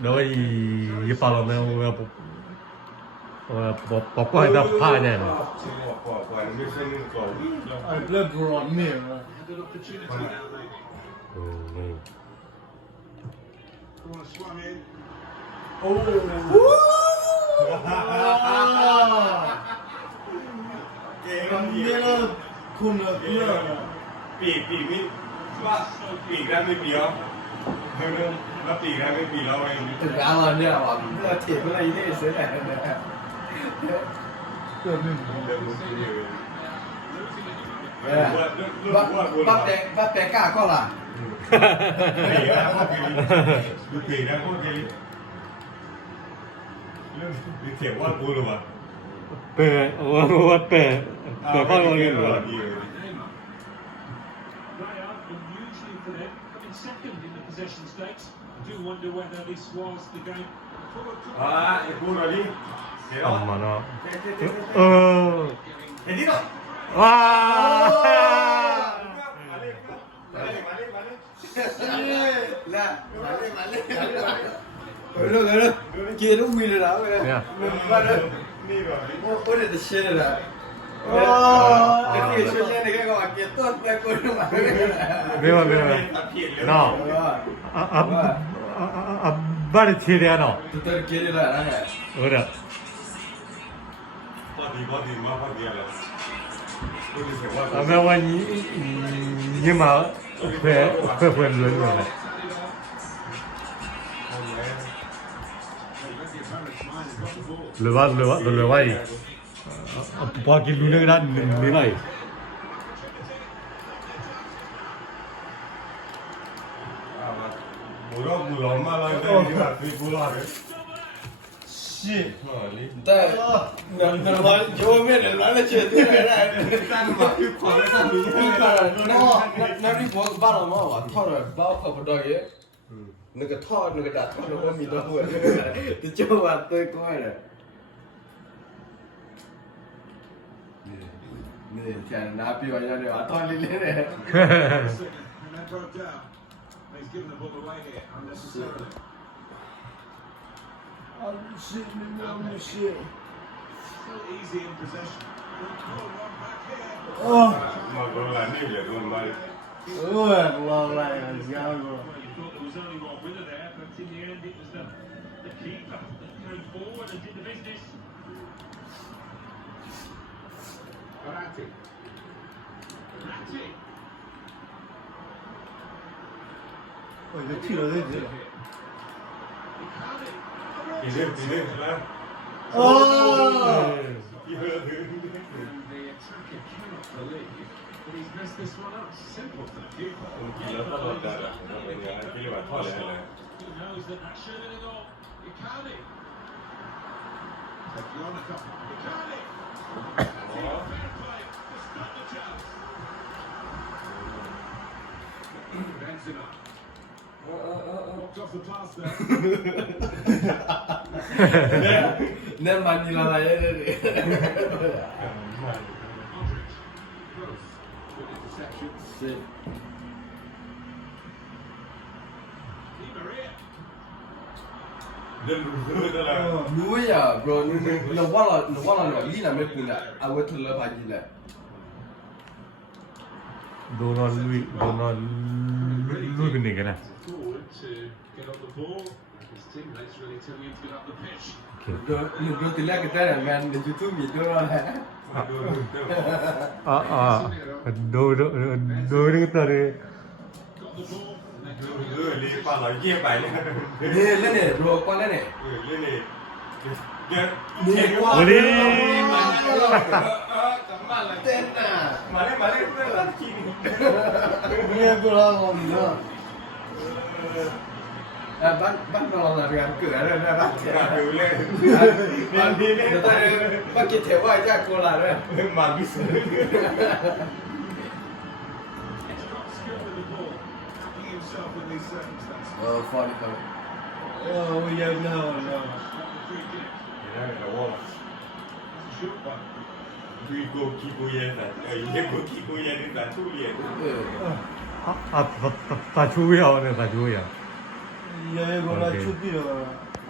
那一把了呢，我把怪他怕见了。这不让命了。嗯，Cambiaron con la pierna. ปีกนี่ว่าปีกได้ไม่ปีแล้วแล้วปีกได้ไม่ปีแล้วเอง 然后你知道吧？那铁不能一定是来的。这命不 เดี๋ยวมึงจะอยู่ bắt bé cả con là ปีกนะพวกนี้ดูปีกนะพวกนี้เรื่องเสียงว่ากูหรือวะ 对，我北方人了。 Possession stakes. I do wonder whether this was the game. อ่าไอ้กูหน่อยดิเดี๋ยว 干嘛呢？เห็นนี่หรอ 哇！ มาเลย nè rồi rồi kia nó nguy rồi đó mình bắt được นี่ก่อน có được cái xe rồi cái kia xe này cái gọi kia tốtไปคนมา 没有没有， ตัดเพียนเลย 喏，把你切掉了， ตัวเกียร์เลยนะ 我的， พอดีมาพอดีอะไรกูจะเสียงว่า 没我你妈会轮了。 เลยว่าอีกพอกินรู้เรื่องนั้นไม่ไหว หมูร้อนมากเลยนี่แบบมีกูรอดเลย shit. แต่เงินมันโยมไม่ได้แล้วเฉยที่ไหนได้ ตั้งมาคือขอแล้วตั้งนี้ นั่นที่ผมบ้านเรามาว่าทอดแบบบ้าขับดอยนึกทอดนึกดัดทอดนึกว่ามีตัวหัวที่เจ้าว่าตัวก้อยเลยนี่แค่น้าพี่ว่าอย่างเดียวทอดลิ้นเลย And that broke down. He's given the ball away here unnecessarily. I'm shit, I'm shit. Still easy in possession. Good call, one back here. Oh, มาโดนอะไรนี่อย่าโดนไป well, like a Ziago. Well, you thought there was only one winner there, but in the end it was the keeper that came forward and did the business. Verratti. Oh, yo tiro de eso. อีเรื่องแล้ว Oh! อีเรื่อง And the attacker cannot believe that he's messed this one up. Simple for the keeper. กินแล้วก็โดนด่าเป็นไงกินแบบทอดเลย He knows that that should have been a goal. Icardi. Taglianica. Icardi. Fair play to stop the chance. Benzema. Walked off the pass there. นั่นมันนี่ละลายเลย Modric. Close. Good interception. Di Maria. เรื่องอะไร รู้อ่ะ bro เราว่าเราลีน่ะไม่คุณอ่ะเอาไว้ทุนละพายินแหละ โดนลุยเป็นหนึ่งกันนะ Forward to get on the ball. His teammates really telling him to get up the pitch. ดูทีแรกก็ได้แมนในยูทูบมีด้วยแหละ ดูนี่ก็ตัวนี้ Got the ball. And they เออรีบป่าเราเยี่ยไปเลย นี่เล่นเนี่ย bro ก้อนเล่นเนี่ย เล่นเลยเดี๋ยว วันนี้ เต้นอ่ะ มาเล่นเพื่อนรักจริง Mira por la onda. บ้านนอนอะไรกันเกิดอะไรนะบ้าน มาดูเล่น บ้านนี้เนี่ยบ้านกินเทว่าจากโคราชด้วย มาพิสูจน์ He's got skill with the ball. Putting himself in these circumstances. ฟอร์ดเขา Oh, yeah, no. Got the free kick. ได้แต่ว่า That's a short one. คือกูขี้กูเย็นแต่ยังกูขี้กูเย็นแต่ทุเรียน เออ ตาชูเยาเนี่ยตาชูเยา Oh, 也过来出地了。